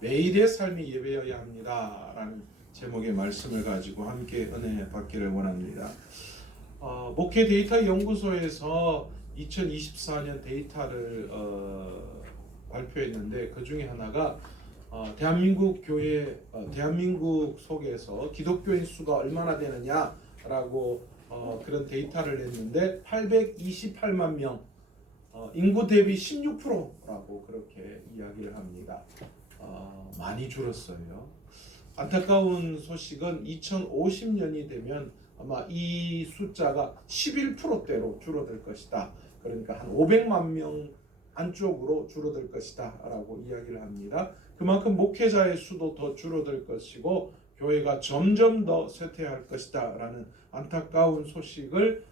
매일의 삶이 예배여야 합니다라는 제목의 말씀을 가지고 함께 은혜 받기를 원합니다. 목회 데이터 연구소에서 2024년 데이터를 발표했는데 그 중에 하나가 대한민국 속에서 기독교인 수가 얼마나 되느냐라고 그런 데이터를 냈는데 828만 명, 인구 대비 16%라고 그렇게 이야기를 합니다. 많이 줄었어요. 안타까운 소식은 2050년이 되면 아마 이 숫자가 11%대로 줄어들 것이다. 그러니까 한 500만 명 안쪽으로 줄어들 것이다 라고 이야기를 합니다. 그만큼 목회자의 수도 더 줄어들 것이고 교회가 점점 더 쇠퇴할 것이다 라는 안타까운 소식을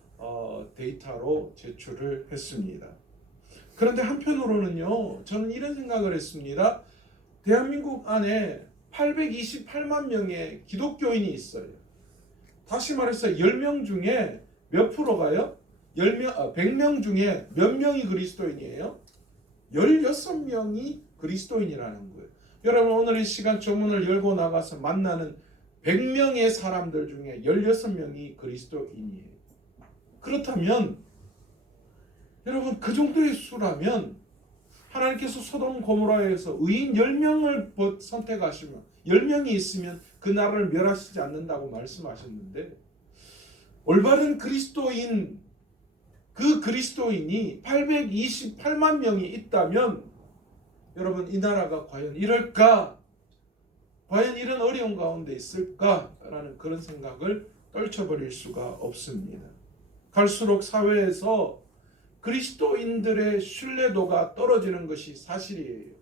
데이터로 제출을 했습니다. 그런데 한편으로는요, 저는 이런 생각을 했습니다. 대한민국 안에 828만 명의 기독교인이 있어요. 다시 말해서 10명 중에 몇 프로가요? 100명 중에 몇 명이 그리스도인이에요? 16명이 그리스도인이라는 거예요. 여러분, 오늘 이 시간 조문을 열고 나가서 만나는 100명의 사람들 중에 16명이 그리스도인이에요. 그렇다면 여러분, 그 정도의 수라면 하나님께서 소돔 고모라에서 의인 10명을 선택하시면 10명이 있으면 그 나라를 멸하시지 않는다고 말씀하셨는데, 올바른 그리스도인, 그 그리스도인이 828만 명이 있다면 여러분, 이 나라가 과연 이럴까? 과연 이런 어려운 가운데 있을까라는 그런 생각을 떨쳐버릴 수가 없습니다. 갈수록 사회에서 그리스도인들의 신뢰도가 떨어지는 것이 사실이에요.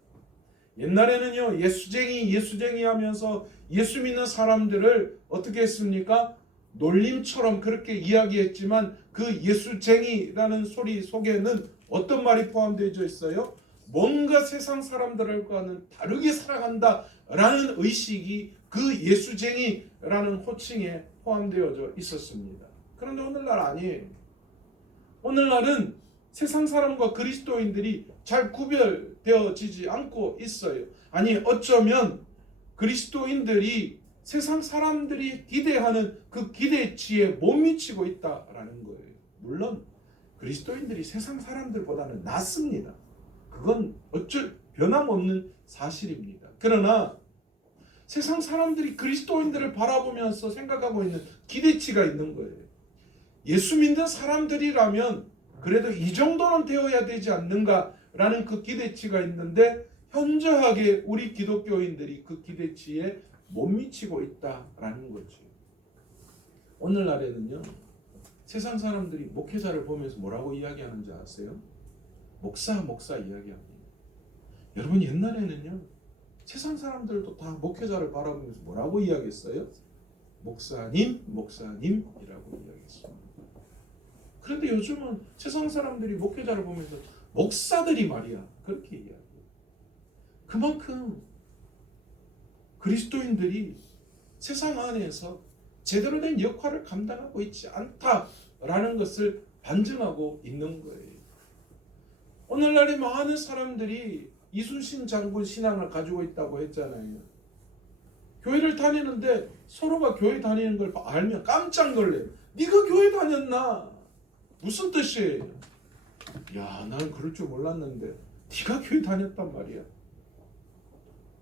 옛날에는요, 예수쟁이 하면서 예수 믿는 사람들을 어떻게 했습니까? 놀림처럼 그렇게 이야기했지만 그 예수쟁이라는 소리 속에는 어떤 말이 포함되어 있어요? 뭔가 세상 사람들과는 다르게 살아간다라는 의식이 그 예수쟁이라는 호칭에 포함되어져 있었습니다. 그런데 오늘날 아니에요. 오늘날은 세상 사람과 그리스도인들이 잘 구별되어지지 않고 있어요. 아니, 어쩌면 그리스도인들이 세상 사람들이 기대하는 그 기대치에 못 미치고 있다라는 거예요. 물론 그리스도인들이 세상 사람들보다는 낫습니다. 그건 어쩔 변함없는 사실입니다. 그러나 세상 사람들이 그리스도인들을 바라보면서 생각하고 있는 기대치가 있는 거예요. 예수 믿는 사람들이라면 그래도 이 정도는 되어야 되지 않는가라는 그 기대치가 있는데, 현저하게 우리 기독교인들이 그 기대치에 못 미치고 있다라는 거죠. 오늘날에는요, 세상 사람들이 목회자를 보면서 뭐라고 이야기하는지 아세요? 목사 이야기합니다. 여러분, 옛날에는요, 세상 사람들도 다 목회자를 바라보면서 뭐라고 이야기했어요? 목사님이라고 이야기했습니다. 그런데 요즘은 세상 사람들이 목회자를 보면서 목사들이 말이야 그렇게 이야기해요. 그만큼 그리스도인들이 세상 안에서 제대로 된 역할을 감당하고 있지 않다라는 것을 반증하고 있는 거예요. 오늘날에 많은 사람들이 이순신 장군 신앙을 가지고 있다고 했잖아요. 교회를 다니는데 서로가 교회 다니는 걸 알면 깜짝 놀래요. 네가 교회 다녔나? 무슨 뜻이에요? 야, 나는 그럴 줄 몰랐는데 네가 교회 다녔단 말이야.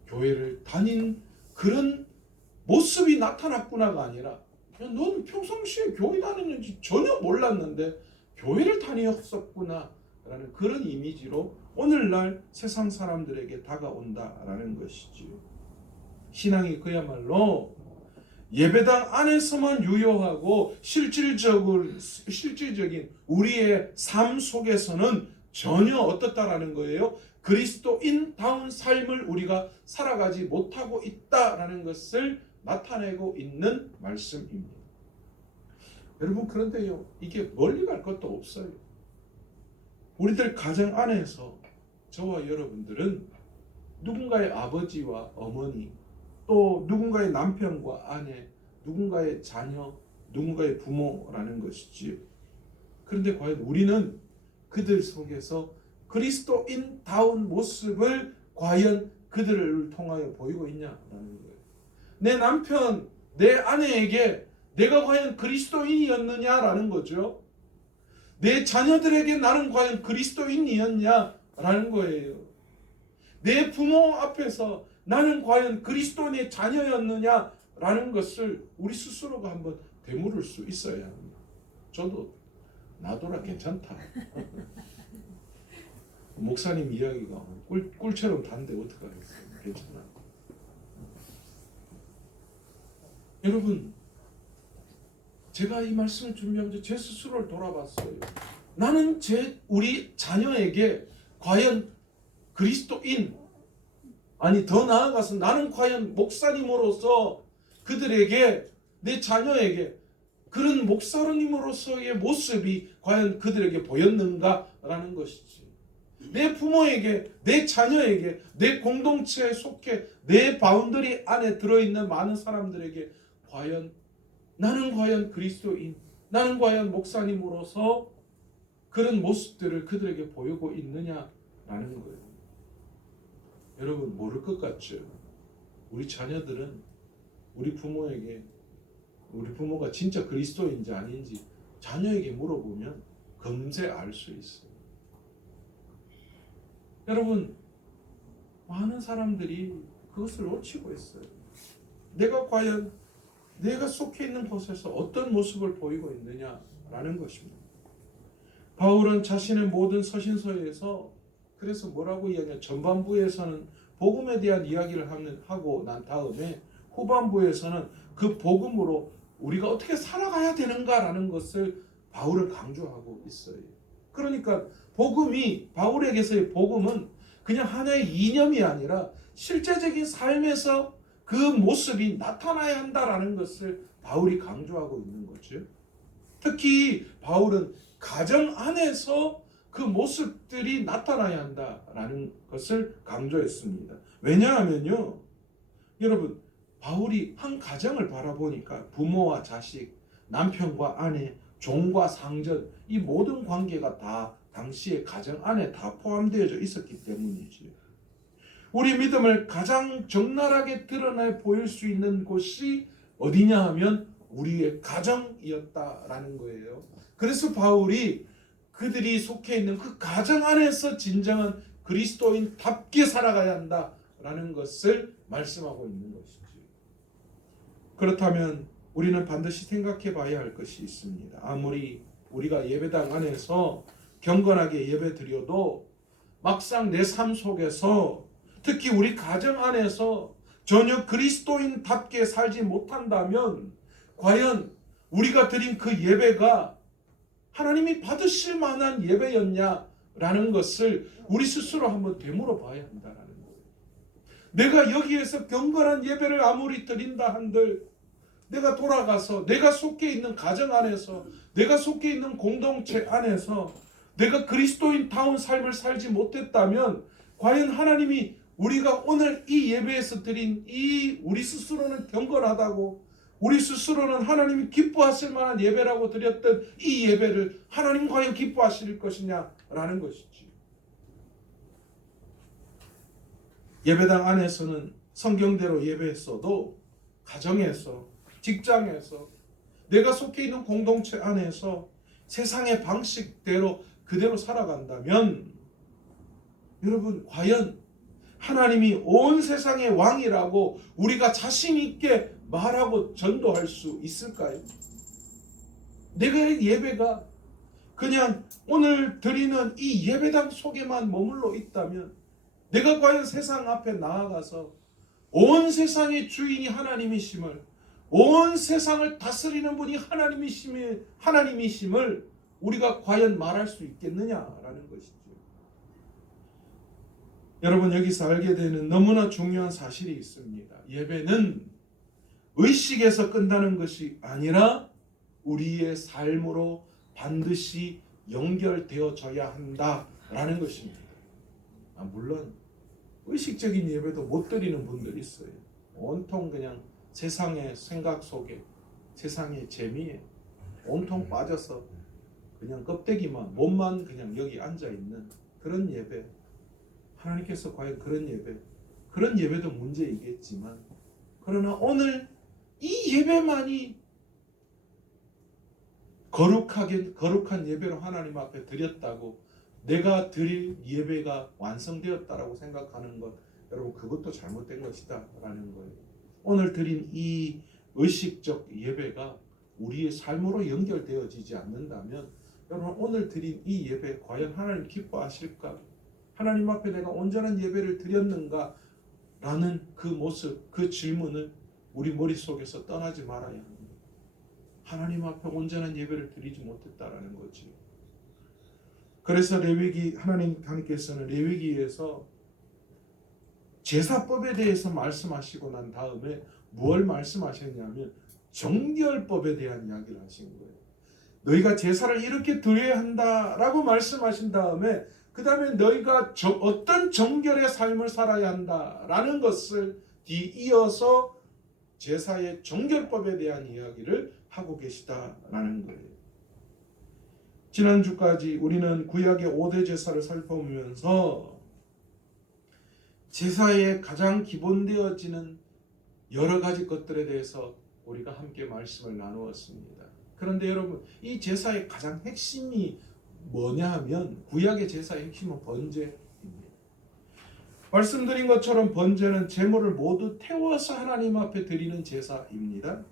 교회를 다닌 그런 모습이 나타났구나가 아니라, 야, 넌 평상시에 교회 다녔는지 전혀 몰랐는데 교회를 다녔었구나 라는 그런 이미지로 오늘날 세상 사람들에게 다가온다라는 것이지요. 신앙이 그야말로 예배당 안에서만 유효하고 실질적인 우리의 삶 속에서는 전혀 어떻다라는 거예요? 그리스도인다운 삶을 우리가 살아가지 못하고 있다라는 것을 나타내고 있는 말씀입니다. 여러분, 그런데요, 이게 멀리 갈 것도 없어요. 우리들 가정 안에서 저와 여러분들은 누군가의 아버지와 어머니, 또 누군가의 남편과 아내, 누군가의 자녀, 누군가의 부모라는 것이지요. 그런데 과연 우리는 그들 속에서 그리스도인다운 모습을 과연 그들을 통하여 보이고 있냐라는 거예요. 내 남편, 내 아내에게 내가 과연 그리스도인이었느냐라는 거죠. 내 자녀들에게 나는 과연 그리스도인이었냐라는 거예요. 내 부모 앞에서 나는 과연 그리스도인의 자녀였느냐라는 것을 우리 스스로가 한번 되물을 수 있어야 합니다. 저도 나도라 괜찮다. 목사님 이야기가 꿀처럼 단데 어떡하겠어요. 괜찮아. 여러분, 제가 이 말씀을 준비하면서 제 스스로를 돌아봤어요. 나는 우리 자녀에게 과연 그리스도인, 아니 더 나아가서 나는 과연 목사님으로서 그들에게, 내 자녀에게 그런 목사님으로서의 모습이 과연 그들에게 보였는가라는 것이지. 내 부모에게, 내 자녀에게, 내 공동체에 속해 내 바운더리 안에 들어있는 많은 사람들에게 나는 과연 그리스도인, 나는 과연 목사님으로서 그런 모습들을 그들에게 보이고 있느냐라는 거예요. 여러분, 모를 것 같죠? 우리 자녀들은 우리 부모가 진짜 그리스도인지 아닌지 자녀에게 물어보면 금세 알 수 있어요. 여러분, 많은 사람들이 그것을 놓치고 있어요. 내가 과연 내가 속해 있는 곳에서 어떤 모습을 보이고 있느냐라는 것입니다. 바울은 자신의 모든 서신서에서 그래서 뭐라고 이야기하냐, 전반부에서는 복음에 대한 이야기를 하고 난 다음에 후반부에서는 그 복음으로 우리가 어떻게 살아가야 되는가라는 것을 바울은 강조하고 있어요. 그러니까 바울에게서의 복음은 그냥 하나의 이념이 아니라 실제적인 삶에서 그 모습이 나타나야 한다라는 것을 바울이 강조하고 있는 거죠. 특히 바울은 가정 안에서 그 모습들이 나타나야 한다라는 것을 강조했습니다. 왜냐하면요, 여러분, 바울이 한 가정을 바라보니까 부모와 자식, 남편과 아내, 종과 상전, 이 모든 관계가 다 당시의 가정 안에 다 포함되어져 있었기 때문이지요. 우리 믿음을 가장 적나라하게 드러내 보일 수 있는 곳이 어디냐 하면 우리의 가정이었다라는 거예요. 그래서 바울이 그들이 속해 있는 그 가정 안에서 진정한 그리스도인답게 살아가야 한다라는 것을 말씀하고 있는 것이죠. 그렇다면 우리는 반드시 생각해 봐야 할 것이 있습니다. 아무리 우리가 예배당 안에서 경건하게 예배 드려도 막상 내 삶 속에서, 특히 우리 가정 안에서 전혀 그리스도인답게 살지 못한다면 과연 우리가 드린 그 예배가 하나님이 받으실 만한 예배였냐라는 것을 우리 스스로 한번 되물어 봐야 한다는 거예요. 내가 여기에서 경건한 예배를 아무리 드린다 한들 내가 돌아가서 내가 속해 있는 가정 안에서, 내가 속해 있는 공동체 안에서 내가 그리스도인다운 삶을 살지 못했다면 과연 하나님이 우리가 오늘 이 예배에서 드린 우리 스스로는 경건하다고, 우리 스스로는 하나님이 기뻐하실 만한 예배라고 드렸던 이 예배를 하나님 과연 기뻐하실 것이냐라는 것이지. 예배당 안에서는 성경대로 예배했어도 가정에서, 직장에서, 내가 속해 있는 공동체 안에서 세상의 방식대로 그대로 살아간다면 여러분, 과연 하나님이 온 세상의 왕이라고 우리가 자신 있게 말하고 전도할 수 있을까요? 내가 예배가 그냥 오늘 드리는 이 예배당 속에만 머물러 있다면 내가 과연 세상 앞에 나아가서 온 세상의 주인이 하나님이심을, 온 세상을 다스리는 분이 하나님이심을 우리가 과연 말할 수 있겠느냐라는 것이죠. 여러분, 여기서 알게 되는 너무나 중요한 사실이 있습니다. 예배는 의식에서 끝나는 것이 아니라 우리의 삶으로 반드시 연결되어져야 한다라는 것입니다. 물론 의식적인 예배도 못 드리는 분들이 있어요. 온통 그냥 세상의 생각 속에, 세상의 재미에 온통 빠져서 그냥 껍데기만, 몸만 그냥 여기 앉아있는 그런 예배, 하나님께서 과연 그런 예배 그런 예배도 문제이겠지만, 그러나 오늘 이 예배만이 거룩한 예배로 하나님 앞에 드렸다고 내가 드릴 예배가 완성되었다라고 생각하는 것, 여러분 그것도 잘못된 것이다 라는 거예요. 오늘 드린 이 의식적 예배가 우리의 삶으로 연결되어지지 않는다면, 여러분 오늘 드린 이 예배 과연 하나님 기뻐하실까? 하나님 앞에 내가 온전한 예배를 드렸는가? 라는 그 모습, 그 질문을 우리 머릿속에서 떠나지 말아야 합니다. 하나님 앞에 온전한 예배를 드리지 못했다라는 거지. 그래서 하나님께서는 레위기에서 제사법에 대해서 말씀하시고 난 다음에 뭘 말씀하셨냐면 정결법에 대한 이야기를 하신 거예요. 너희가 제사를 이렇게 드려야 한다라고 말씀하신 다음에 그 다음에 너희가 어떤 정결의 삶을 살아야 한다라는 것을 뒤이어서 제사의 정결법에 대한 이야기를 하고 계시다라는 거예요. 지난주까지 우리는 구약의 5대 제사를 살펴보면서 제사의 가장 기본되어지는 여러 가지 것들에 대해서 우리가 함께 말씀을 나누었습니다. 그런데 여러분, 이 제사의 가장 핵심이 뭐냐 하면 구약의 제사의 핵심은 번제입니다. 말씀드린 것처럼 번제는 제물을 모두 태워서 하나님 앞에 드리는 제사입니다.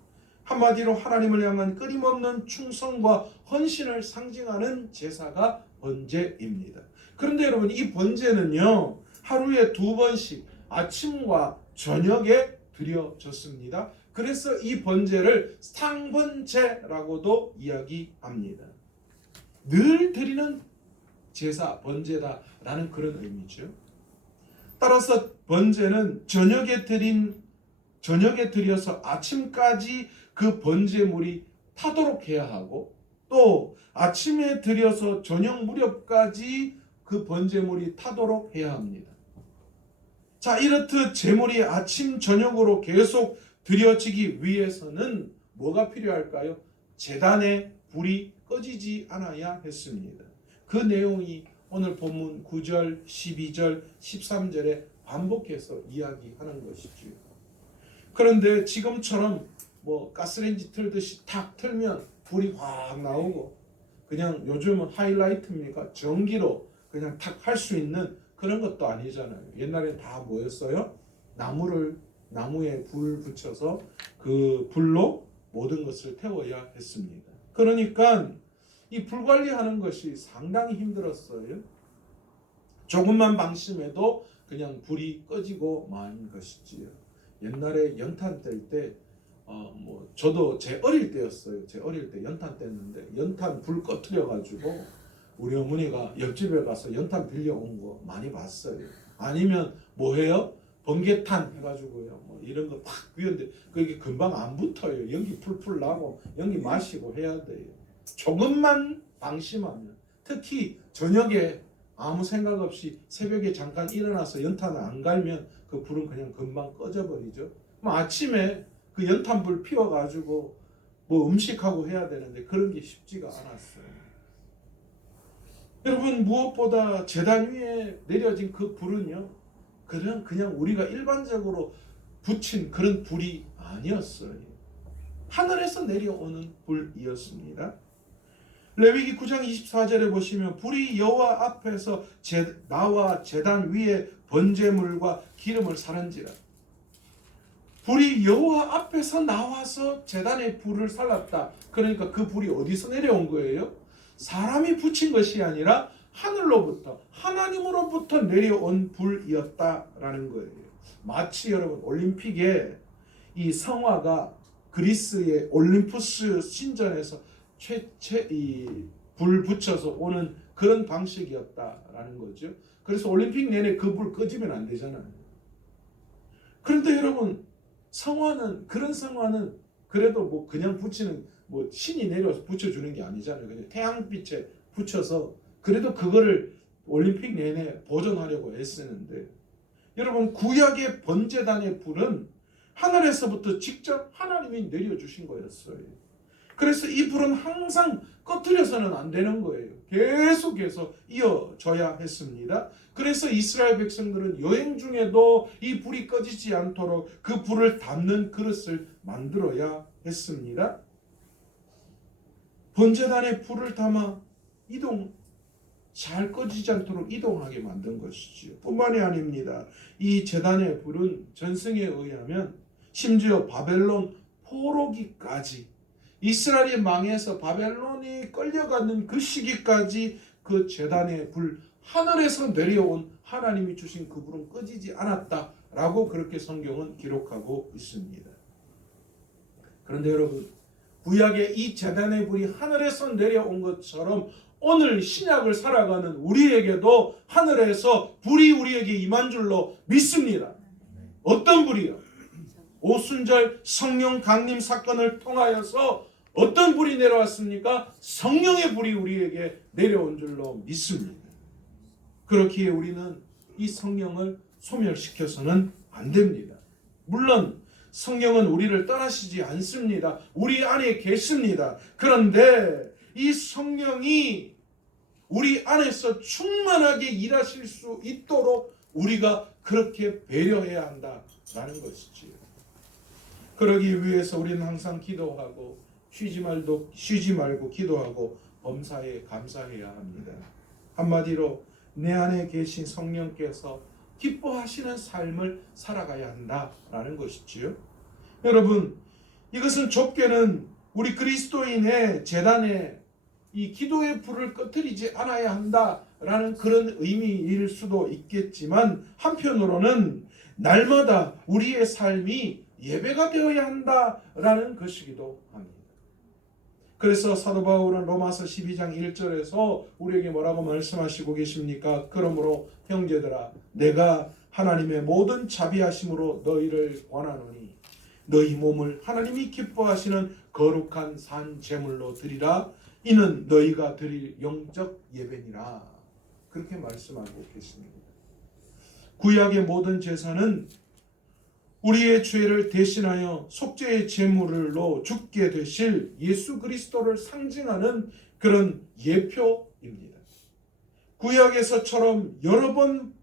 한마디로 하나님을 향한 끊임없는 충성과 헌신을 상징하는 제사가 번제입니다. 그런데 여러분, 이 번제는요 하루에 2번씩 아침과 저녁에 드려졌습니다. 그래서 이 번제를 상번제라고도 이야기합니다. 늘 드리는 제사, 번제다라는 그런 의미죠. 따라서 번제는 저녁에 드려서 아침까지 그 번제물이 타도록 해야 하고, 또 아침에 드려서 저녁 무렵까지 그 번제물이 타도록 해야 합니다. 자, 이렇듯 제물이 아침 저녁으로 계속 드려지기 위해서는 뭐가 필요할까요? 제단에 불이 꺼지지 않아야 했습니다. 그 내용이 오늘 본문 9절, 12절, 13절에 반복해서 이야기하는 것이죠. 그런데 지금처럼 가스레인지 틀듯이 탁 틀면 불이 확 나오고, 그냥 요즘은 하이라이트입니까? 전기로 그냥 탁 할 수 있는 그런 것도 아니잖아요. 옛날엔 다 뭐였어요? 나무에 불 붙여서 그 불로 모든 것을 태워야 했습니다. 그러니까 이 불 관리하는 것이 상당히 힘들었어요. 조금만 방심해도 그냥 불이 꺼지고 마는 것이지요. 옛날에 연탄 뗄 때 저도 제 어릴 때였어요. 제 어릴 때 연탄 뗐는데 연탄 불 꺼트려 가지고 우리 어머니가 옆집에 가서 연탄 빌려온 거 많이 봤어요. 아니면 뭐해요? 번개탄 해가지고요. 이런 거 팍 비웠는데 그게 금방 안 붙어요. 연기 풀풀 나고 연기 마시고 해야 돼요. 조금만 방심하면, 특히 저녁에 아무 생각 없이 새벽에 잠깐 일어나서 연탄을 안 갈면 그 불은 그냥 금방 꺼져버리죠. 아침에 그 연탄불 피워가지고 음식하고 해야 되는데 그런 게 쉽지가 않았어요. 여러분, 무엇보다 제단 위에 내려진 그 불은요, 그냥 우리가 일반적으로 붙인 그런 불이 아니었어요. 하늘에서 내려오는 불이었습니다. 레위기 9장 24절에 보시면 불이 여호와 앞에서 나와 제단 위에 번제물과 기름을 사른지라. 불이 여호와 앞에서 나와서 제단의 불을 살랐다. 그러니까 그 불이 어디서 내려온 거예요? 사람이 붙인 것이 아니라 하늘로부터, 하나님으로부터 내려온 불이었다라는 거예요. 마치 여러분, 올림픽에 이 성화가 그리스의 올림푸스 신전에서 불 붙여서 오는 그런 방식이었다라는 거죠. 그래서 올림픽 내내 그 불 꺼지면 안 되잖아요. 그런데 여러분, 그런 성화는 그래도 그냥 붙이는 신이 내려서 붙여주는 게 아니잖아요. 그냥 태양빛에 붙여서 그래도 그거를 올림픽 내내 보존하려고 애쓰는데, 여러분, 구약의 번제단의 불은 하늘에서부터 직접 하나님이 내려주신 거였어요. 그래서 이 불은 항상 꺼트려서는 안 되는 거예요. 계속해서 이어져야 했습니다. 그래서 이스라엘 백성들은 여행 중에도 이 불이 꺼지지 않도록 그 불을 담는 그릇을 만들어야 했습니다. 번제단에 불을 담아 잘 꺼지지 않도록 이동하게 만든 것이지요. 뿐만이 아닙니다. 이 제단의 불은 전승에 의하면 심지어 바벨론 포로기까지, 이스라엘이 망해서 바벨론이 끌려가는 그 시기까지 그 제단의 불, 하늘에서 내려온 하나님이 주신 그 불은 꺼지지 않았다라고 그렇게 성경은 기록하고 있습니다. 그런데 여러분, 구약의 이 제단의 불이 하늘에서 내려온 것처럼 오늘 신약을 살아가는 우리에게도 하늘에서 불이 우리에게 임한 줄로 믿습니다. 어떤 불이요? 오순절 성령 강림 사건을 통하여서 어떤 불이 내려왔습니까? 성령의 불이 우리에게 내려온 줄로 믿습니다. 그렇기에 우리는 이 성령을 소멸시켜서는 안 됩니다. 물론 성령은 우리를 떠나시지 않습니다. 우리 안에 계십니다. 그런데 이 성령이 우리 안에서 충만하게 일하실 수 있도록 우리가 그렇게 배려해야 한다라는 것이지요. 그러기 위해서 우리는 항상 기도하고 쉬지 말고 기도하고 범사에 감사해야 합니다. 한마디로 내 안에 계신 성령께서 기뻐하시는 삶을 살아가야 한다라는 것이지요. 여러분, 이것은 좁게는 우리 그리스도인의 제단에 이 기도의 불을 꺼뜨리지 않아야 한다라는 그런 의미일 수도 있겠지만, 한편으로는 날마다 우리의 삶이 예배가 되어야 한다라는 것이기도 합니다. 그래서 사도 바울은 로마서 12장 1절에서 우리에게 뭐라고 말씀하시고 계십니까? 그러므로 형제들아, 내가 하나님의 모든 자비하심으로 너희를 권하노니 너희 몸을 하나님이 기뻐하시는 거룩한 산 제물로 드리라. 이는 너희가 드릴 영적 예배니라. 그렇게 말씀하고 계십니다. 구약의 모든 제사는 우리의 죄를 대신하여 속죄의 제물로 죽게 되실 예수 그리스도를 상징하는 그런 예표입니다. 구약에서처럼 여러 번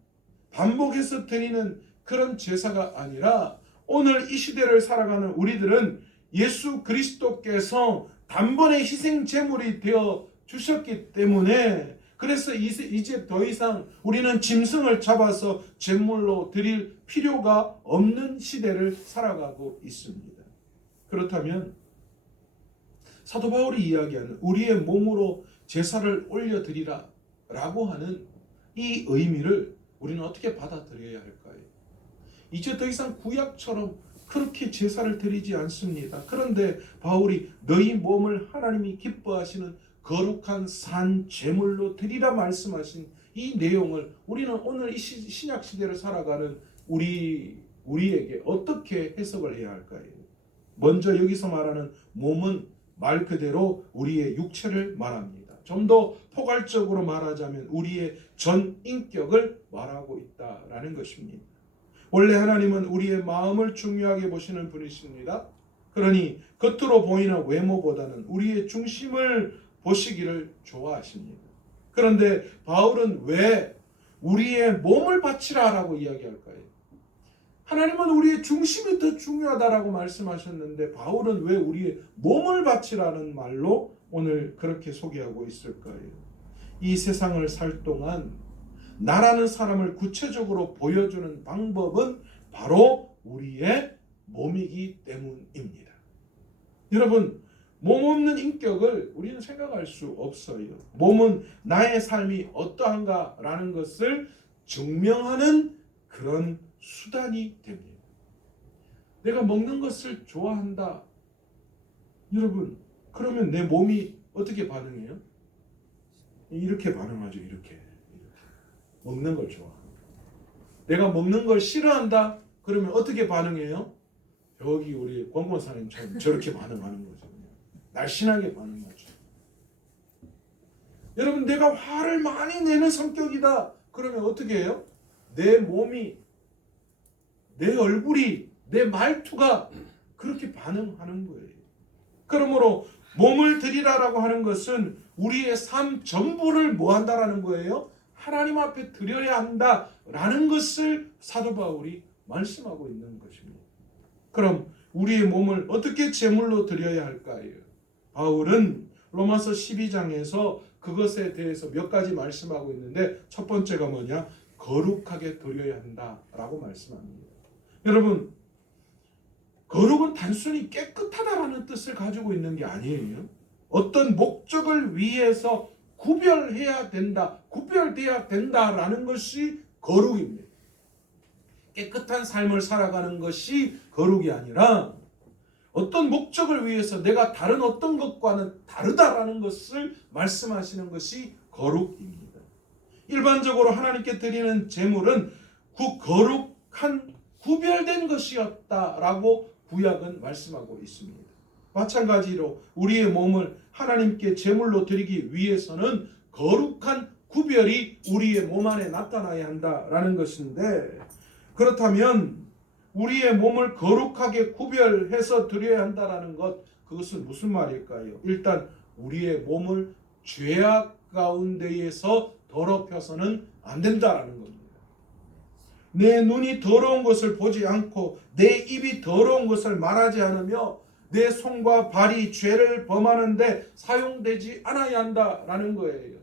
반복해서 드리는 그런 제사가 아니라 오늘 이 시대를 살아가는 우리들은 예수 그리스도께서 단번에 희생 제물이 되어 주셨기 때문에, 그래서 이제 더 이상 우리는 짐승을 잡아서 제물로 드릴 필요가 없는 시대를 살아가고 있습니다. 그렇다면 사도 바울이 이야기하는 우리의 몸으로 제사를 올려드리라 라고 하는 이 의미를 우리는 어떻게 받아들여야 할까요? 이제 더 이상 구약처럼 그렇게 제사를 드리지 않습니다. 그런데 바울이 너희 몸을 하나님이 기뻐하시는 거룩한 산 제물로 드리라 말씀하신 이 내용을 우리는 오늘 이 신약 시대를 살아가는 우리에게 어떻게 해석을 해야 할까요? 먼저 여기서 말하는 몸은 말 그대로 우리의 육체를 말합니다. 좀 더 포괄적으로 말하자면 우리의 전 인격을 말하고 있다라는 것입니다. 원래 하나님은 우리의 마음을 중요하게 보시는 분이십니다. 그러니 겉으로 보이는 외모보다는 우리의 중심을 보시기를 좋아하십니다. 그런데 바울은 왜 우리의 몸을 바치라라고 이야기할까요? 하나님은 우리의 중심이 더 중요하다라고 말씀하셨는데 바울은 왜 우리의 몸을 바치라는 말로 오늘 그렇게 소개하고 있을까요? 이 세상을 살 동안 나라는 사람을 구체적으로 보여주는 방법은 바로 우리의 몸이기 때문입니다. 여러분, 몸 없는 인격을 우리는 생각할 수 없어요. 몸은 나의 삶이 어떠한가라는 것을 증명하는 그런 수단이 됩니다. 내가 먹는 것을 좋아한다. 여러분, 그러면 내 몸이 어떻게 반응해요? 이렇게 반응하죠. 이렇게. 먹는 걸 좋아합니다. 내가 먹는 걸 싫어한다? 그러면 어떻게 반응해요? 여기 우리 권권사님처럼 저렇게 반응하는 거죠. 날씬하게 반응하죠. 여러분, 내가 화를 많이 내는 성격이다. 그러면 어떻게 해요? 내 몸이, 내 얼굴이, 내 말투가 그렇게 반응하는 거예요. 그러므로 몸을 드리라라고 하는 것은 우리의 삶 전부를 뭐 한다라는 거예요? 하나님 앞에 드려야 한다라는 것을 사도 바울이 말씀하고 있는 것입니다. 그럼 우리의 몸을 어떻게 제물로 드려야 할까요? 바울은 로마서 12장에서 그것에 대해서 몇 가지 말씀하고 있는데 첫 번째가 뭐냐? 거룩하게 드려야 한다라고 말씀합니다. 여러분, 거룩은 단순히 깨끗하다라는 뜻을 가지고 있는 게 아니에요. 어떤 목적을 위해서 구별해야 된다, 구별돼야 된다라는 것이 거룩입니다. 깨끗한 삶을 살아가는 것이 거룩이 아니라 어떤 목적을 위해서 내가 다른 어떤 것과는 다르다라는 것을 말씀하시는 것이 거룩입니다. 일반적으로 하나님께 드리는 제물은 거룩한 구별된 것이었다라고 구약은 말씀하고 있습니다. 마찬가지로 우리의 몸을 하나님께 제물로 드리기 위해서는 거룩한 구별이 우리의 몸 안에 나타나야 한다라는 것인데, 그렇다면 우리의 몸을 거룩하게 구별해서 드려야 한다라는 것, 그것은 무슨 말일까요? 일단 우리의 몸을 죄악 가운데에서 더럽혀서는 안 된다라는 겁니다. 내 눈이 더러운 것을 보지 않고 내 입이 더러운 것을 말하지 않으며 내 손과 발이 죄를 범하는데 사용되지 않아야 한다라는 거예요.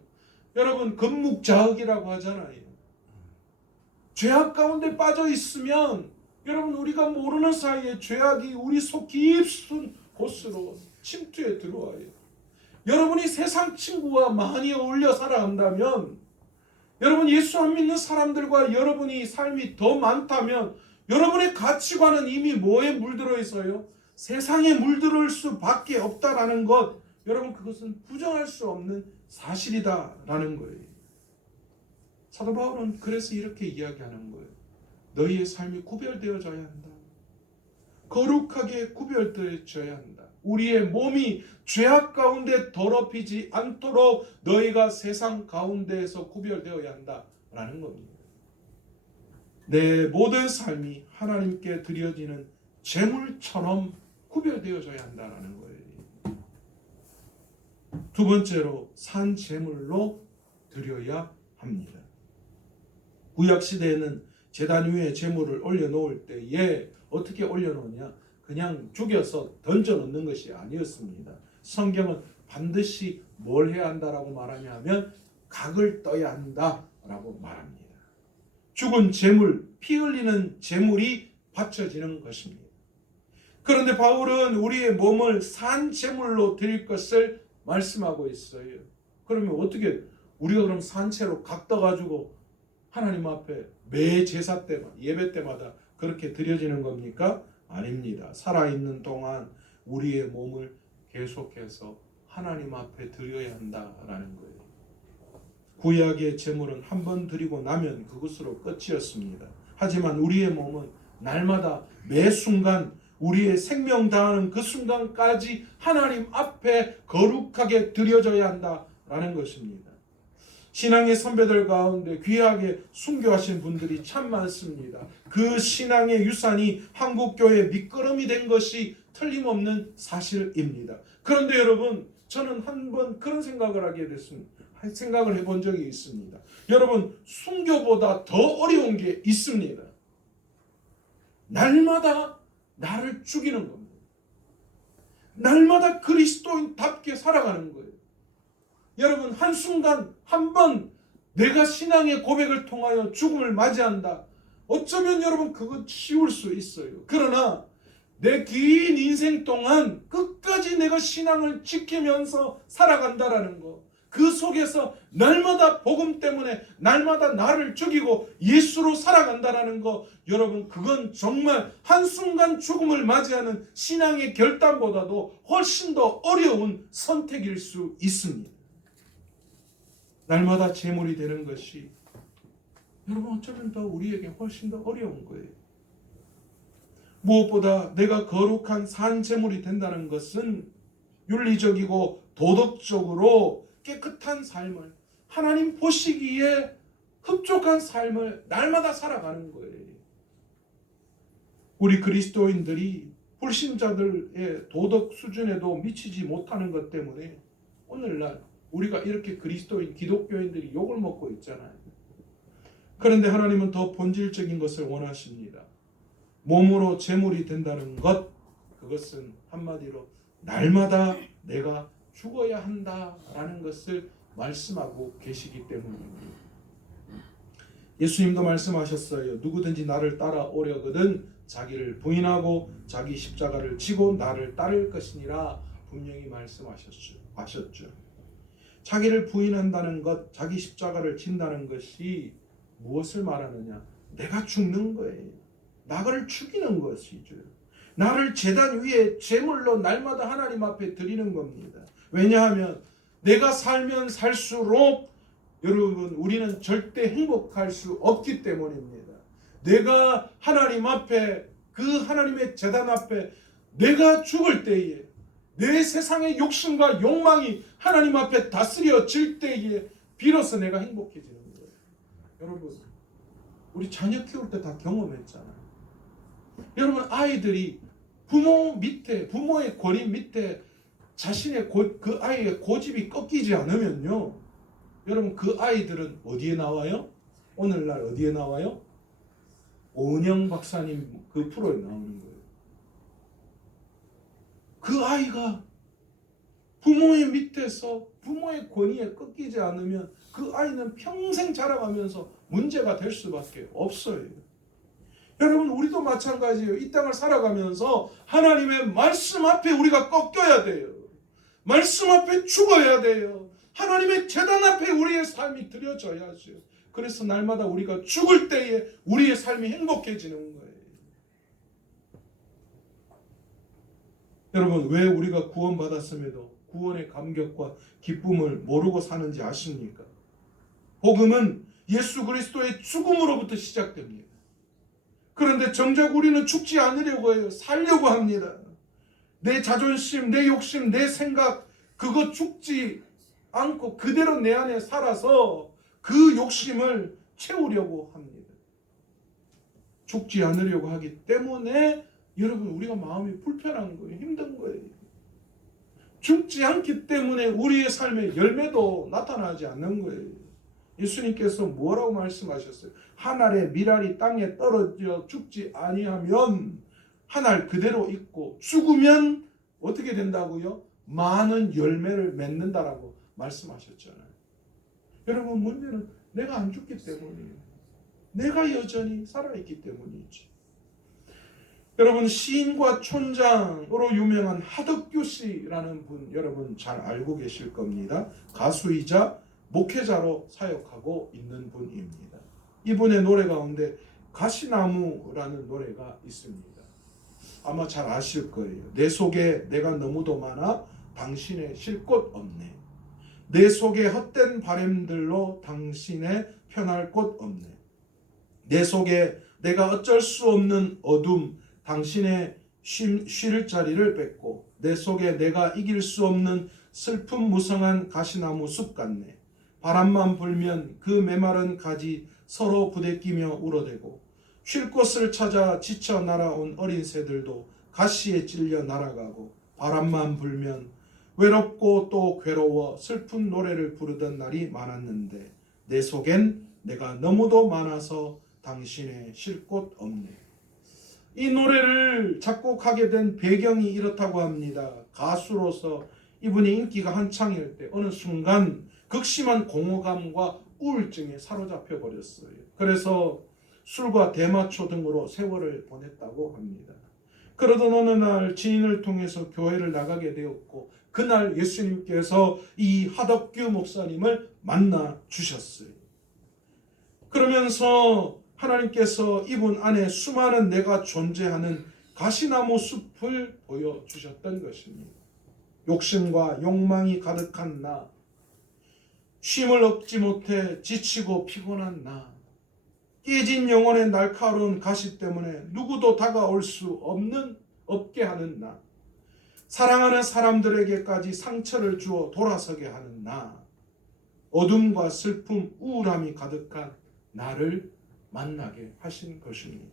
여러분, 금묵자흑이라고 하잖아요. 죄악 가운데 빠져 있으면 여러분, 우리가 모르는 사이에 죄악이 우리 속 깊은 곳으로 침투해 들어와요. 여러분이 세상 친구와 많이 어울려 살아간다면, 여러분 예수 안 믿는 사람들과 여러분이 삶이 더 많다면 여러분의 가치관은 이미 뭐에 물들어 있어요? 세상에 물들을 수밖에 없다라는 것, 여러분 그것은 부정할 수 없는 사실이다라는 거예요. 사도 바울은 그래서 이렇게 이야기하는 거예요. 너희의 삶이 구별되어져야 한다. 거룩하게 구별되어져야 한다. 우리의 몸이 죄악 가운데 더럽히지 않도록 너희가 세상 가운데에서 구별되어야 한다라는 겁니다. 내 모든 삶이 하나님께 드려지는 제물처럼 구별되어져야 한다라는 거예요. 두 번째로 산 제물로 드려야 합니다. 구약 시대에는 제단 위에 제물을 올려놓을 때에 어떻게 올려놓냐? 그냥 죽여서 던져놓는 것이 아니었습니다. 성경은 반드시 뭘 해야 한다라고 말하냐면 각을 떠야 한다라고 말합니다. 죽은 제물, 피 흘리는 제물이 바쳐지는 것입니다. 그런데 바울은 우리의 몸을 산 제물로 드릴 것을 말씀하고 있어요. 그러면 어떻게 우리가 그럼 산채로 각 떠가지고 하나님 앞에 매 제사 때마다, 예배 때마다 그렇게 드려지는 겁니까? 아닙니다. 살아있는 동안 우리의 몸을 계속해서 하나님 앞에 드려야 한다라는 거예요. 구약의 제물은 한 번 드리고 나면 그것으로 끝이었습니다. 하지만 우리의 몸은 날마다 매 순간 우리의 생명 다하는 그 순간까지 하나님 앞에 거룩하게 드려져야 한다라는 것입니다. 신앙의 선배들 가운데 귀하게 순교하신 분들이 참 많습니다. 그 신앙의 유산이 한국교회의 밑거름이 된 것이 틀림없는 사실입니다. 그런데 여러분, 저는 한번 그런 생각을 하게 됐습니다. 생각을 해본 적이 있습니다. 여러분, 순교보다 더 어려운 게 있습니다. 날마다 나를 죽이는 겁니다. 날마다 그리스도인답게 살아가는 거예요. 여러분, 한순간 한번 내가 신앙의 고백을 통하여 죽음을 맞이한다. 어쩌면 여러분 그거 쉬울 수 있어요. 그러나 내 긴 인생 동안 끝까지 내가 신앙을 지키면서 살아간다라는 거, 그 속에서 날마다 복음 때문에 날마다 나를 죽이고 예수로 살아간다라는 거, 여러분 그건 정말 한순간 죽음을 맞이하는 신앙의 결단보다도 훨씬 더 어려운 선택일 수 있습니다. 날마다 제물이 되는 것이 여러분 어쩌면 더 우리에게 훨씬 더 어려운 거예요. 무엇보다 내가 거룩한 산 제물이 된다는 것은 윤리적이고 도덕적으로 깨끗한 삶을, 하나님 보시기에 흡족한 삶을 날마다 살아가는 거예요. 우리 그리스도인들이 불신자들의 도덕 수준에도 미치지 못하는 것 때문에 오늘날 우리가 이렇게 그리스도인, 기독교인들이 욕을 먹고 있잖아요. 그런데 하나님은 더 본질적인 것을 원하십니다. 몸으로 제물이 된다는 것, 그것은 한마디로 날마다 내가 죽어야 한다라는 것을 말씀하고 계시기 때문입니다. 예수님도 말씀하셨어요. 누구든지 나를 따라오려거든 자기를 부인하고 자기 십자가를 지고 나를 따를 것이니라 분명히 말씀하셨죠. 자기를 부인한다는 것, 자기 십자가를 진다는 것이 무엇을 말하느냐? 내가 죽는 거예요. 나를 죽이는 것이죠. 나를 제단 위에 제물로 날마다 하나님 앞에 드리는 겁니다. 왜냐하면 내가 살면 살수록 여러분 우리는 절대 행복할 수 없기 때문입니다. 내가 하나님 앞에 그 하나님의 제단 앞에 내가 죽을 때에 내 세상의 욕심과 욕망이 하나님 앞에 다스려질 때에 비로소 내가 행복해지는 거예요. 여러분 우리 자녀 키울 때 다 경험했잖아요. 여러분 아이들이 부모 밑에 부모의 권위 밑에 자신의 그 아이의 고집이 꺾이지 않으면요. 여러분 그 아이들은 어디에 나와요? 오늘날 어디에 나와요? 오은영 박사님 그 프로에 나오는 거예요. 그 아이가 부모의 밑에서 부모의 권위에 꺾이지 않으면 그 아이는 평생 자라가면서 문제가 될 수밖에 없어요. 여러분 우리도 마찬가지예요. 이 땅을 살아가면서 하나님의 말씀 앞에 우리가 꺾여야 돼요. 말씀 앞에 죽어야 돼요. 하나님의 제단 앞에 우리의 삶이 드려져야죠. 그래서 날마다 우리가 죽을 때에 우리의 삶이 행복해지는 거예요. 여러분 왜 우리가 구원받았음에도 구원의 감격과 기쁨을 모르고 사는지 아십니까? 복음은 예수 그리스도의 죽음으로부터 시작됩니다. 그런데 정작 우리는 죽지 않으려고 해요. 살려고 합니다. 내 자존심, 내 욕심, 내 생각 그거 죽지 않고 그대로 내 안에 살아서 그 욕심을 채우려고 합니다. 죽지 않으려고 하기 때문에 여러분 우리가 마음이 불편한 거예요. 힘든 거예요. 죽지 않기 때문에 우리의 삶의 열매도 나타나지 않는 거예요. 예수님께서 뭐라고 말씀하셨어요? 한 알의 밀알이 땅에 떨어져 죽지 아니하면 한 알 그대로 있고 죽으면 어떻게 된다고요? 많은 열매를 맺는다라고 말씀하셨잖아요. 여러분 문제는 내가 안 죽기 때문이에요. 내가 여전히 살아있기 때문이지. 여러분 시인과 촌장으로 유명한 하덕규 씨라는 분 여러분 잘 알고 계실 겁니다. 가수이자 목회자로 사역하고 있는 분입니다. 이분의 노래 가운데 가시나무라는 노래가 있습니다. 아마 잘 아실 거예요. 내 속에 내가 너무도 많아 당신의 쉴 곳 없네. 내 속에 헛된 바램들로 당신의 편할 곳 없네. 내 속에 내가 어쩔 수 없는 어둠 당신의 쉴 자리를 뺏고 내 속에 내가 이길 수 없는 슬픔 무성한 가시나무 숲 같네. 바람만 불면 그 메마른 가지 서로 부대끼며 울어대고 쉴 곳을 찾아 지쳐 날아온 어린 새들도 가시에 찔려 날아가고 바람만 불면 외롭고 또 괴로워 슬픈 노래를 부르던 날이 많았는데 내 속엔 내가 너무도 많아서 당신의 쉴 곳 없네. 이 노래를 작곡하게 된 배경이 이렇다고 합니다. 가수로서 이분이 인기가 한창일 때 어느 순간 극심한 공허감과 우울증에 사로잡혀 버렸어요. 그래서 술과 대마초 등으로 세월을 보냈다고 합니다. 그러던 어느 날 지인을 통해서 교회를 나가게 되었고 그날 예수님께서 이 하덕규 목사님을 만나 주셨어요. 그러면서 하나님께서 이분 안에 수많은 내가 존재하는 가시나무 숲을 보여주셨던 것입니다. 욕심과 욕망이 가득한 나, 쉼을 얻지 못해 지치고 피곤한 나, 깨진 영혼의 날카로운 가시 때문에 누구도 다가올 수 없게 하는 나, 사랑하는 사람들에게까지 상처를 주어 돌아서게 하는 나, 어둠과 슬픔, 우울함이 가득한 나를 만나게 하신 것입니다.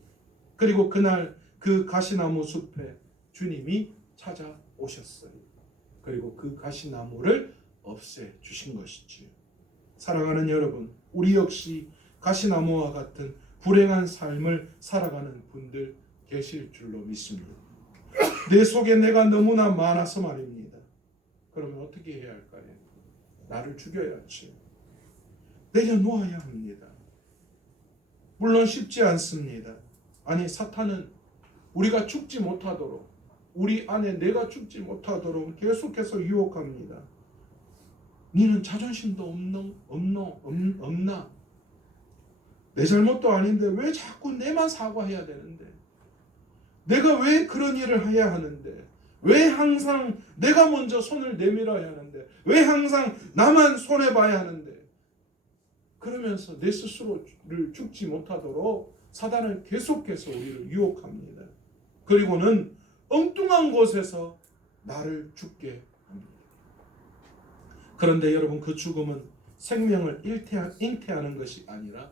그리고 그날 그 가시나무 숲에 주님이 찾아오셨어요. 그리고 그 가시나무를 없애 주신 것이지요. 사랑하는 여러분, 우리 역시 가시나무와 같은 불행한 삶을 살아가는 분들 계실 줄로 믿습니다. 내 속에 내가 너무나 많아서 말입니다. 그러면 어떻게 해야 할까요? 나를 죽여야지. 내려놓아야 합니다. 물론 쉽지 않습니다. 아니, 사탄은 우리가 죽지 못하도록, 우리 안에 내가 죽지 못하도록 계속해서 유혹합니다. 니는 자존심도 없나? 내 잘못도 아닌데 왜 자꾸 내만 사과해야 되는데? 내가 왜 그런 일을 해야 하는데? 왜 항상 내가 먼저 손을 내밀어야 하는데? 왜 항상 나만 손해봐야 하는데? 그러면서 내 스스로를 죽지 못하도록 사단은 계속해서 우리를 유혹합니다. 그리고는 엉뚱한 곳에서 나를 죽게 합니다. 그런데 여러분, 그 죽음은 생명을 잉태하는 것이 아니라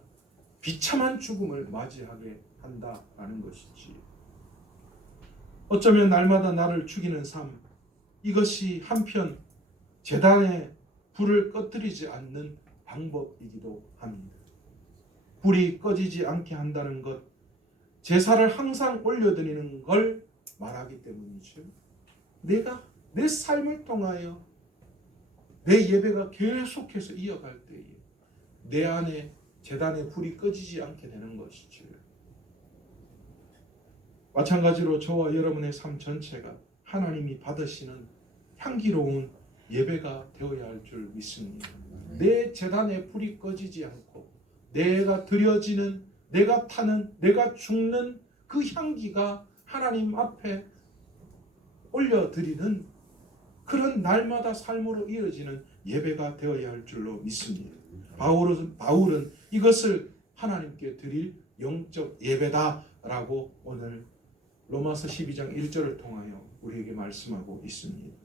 비참한 죽음을 맞이하게 한다라는 것이지. 어쩌면 날마다 나를 죽이는 삶, 이것이 한편 제단의 불을 꺼뜨리지 않는 방법이기도 합니다. 불이 꺼지지 않게 한다는 것, 제사를 항상 올려드리는 걸 말하기 때문이죠. 내가 내 삶을 통하여 내 예배가 계속해서 이어갈 때에 내 안에 제단의 불이 꺼지지 않게 되는 것이죠. 마찬가지로 저와 여러분의 삶 전체가 하나님이 받으시는 향기로운 예배가 되어야 할 줄 믿습니다. 내 제단의 불이 꺼지지 않고 내가 드려지는, 내가 타는, 내가 죽는 그 향기가 하나님 앞에 올려드리는 그런 날마다 삶으로 이어지는 예배가 되어야 할 줄로 믿습니다. 바울은 이것을 하나님께 드릴 영적 예배다라고 오늘 로마서 12장 1절을 통하여 우리에게 말씀하고 있습니다.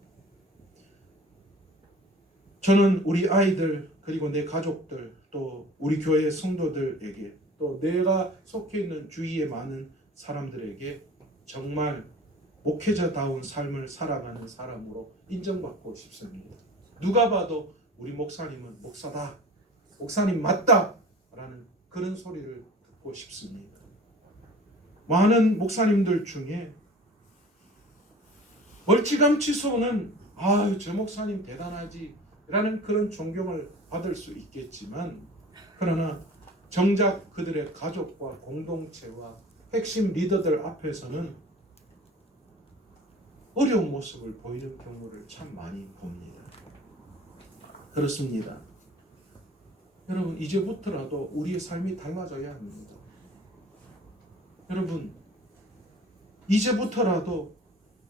저는 우리 아이들, 그리고 내 가족들, 또 우리 교회 성도들에게, 또 내가 속해 있는 주위의 많은 사람들에게 정말 목회자다운 삶을 살아가는 사람으로 인정받고 싶습니다. 누가 봐도 우리 목사님은 목사다, 목사님 맞다 라는 그런 소리를 듣고 싶습니다. 많은 목사님들 중에 멀찌감치 쏘는 저 목사님 대단하지 라는 그런 존경을 받을 수 있겠지만, 그러나 정작 그들의 가족과 공동체와 핵심 리더들 앞에서는 어려운 모습을 보이는 경우를 참 많이 봅니다. 그렇습니다. 여러분, 이제부터라도 우리의 삶이 달라져야 합니다. 여러분, 이제부터라도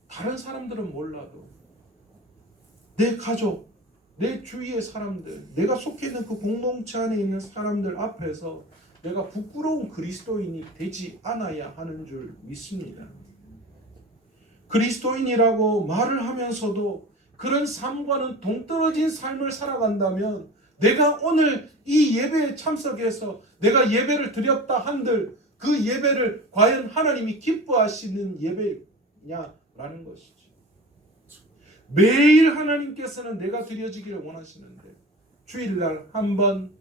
다른 사람들은 몰라도 내 가족, 내 주위의 사람들, 내가 속해 있는 그 공동체 안에 있는 사람들 앞에서 내가 부끄러운 그리스도인이 되지 않아야 하는 줄 믿습니다. 그리스도인이라고 말을 하면서도 그런 삶과는 동떨어진 삶을 살아간다면, 내가 오늘 이 예배에 참석해서 내가 예배를 드렸다 한들 그 예배를 과연 하나님이 기뻐하시는 예배냐라는 것이죠. 매일 하나님께서는 내가 드려지기를 원하시는데 주일날 한번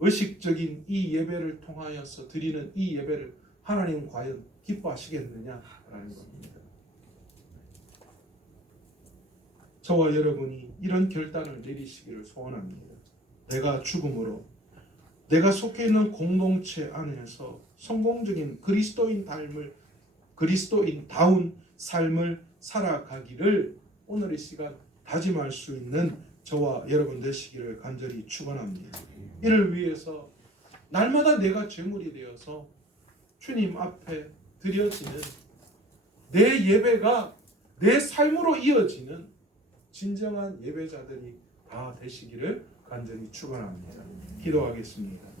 의식적인 이 예배를 통하여서 드리는 이 예배를 하나님 과연 기뻐하시겠느냐라는 겁니다. 저와 여러분이 이런 결단을 내리시기를 소원합니다. 내가 죽음으로 내가 속해 있는 공동체 안에서 성공적인 그리스도인다운 삶을 살아가기를 오늘 이 시간 다짐할 수 있는 저와 여러분 되시기를 간절히 축원합니다. 이를 위해서 날마다 내가 제물이 되어서 주님 앞에 드려지는 내 예배가 내 삶으로 이어지는 진정한 예배자들이 다 되시기를 간절히 축원합니다. 기도하겠습니다.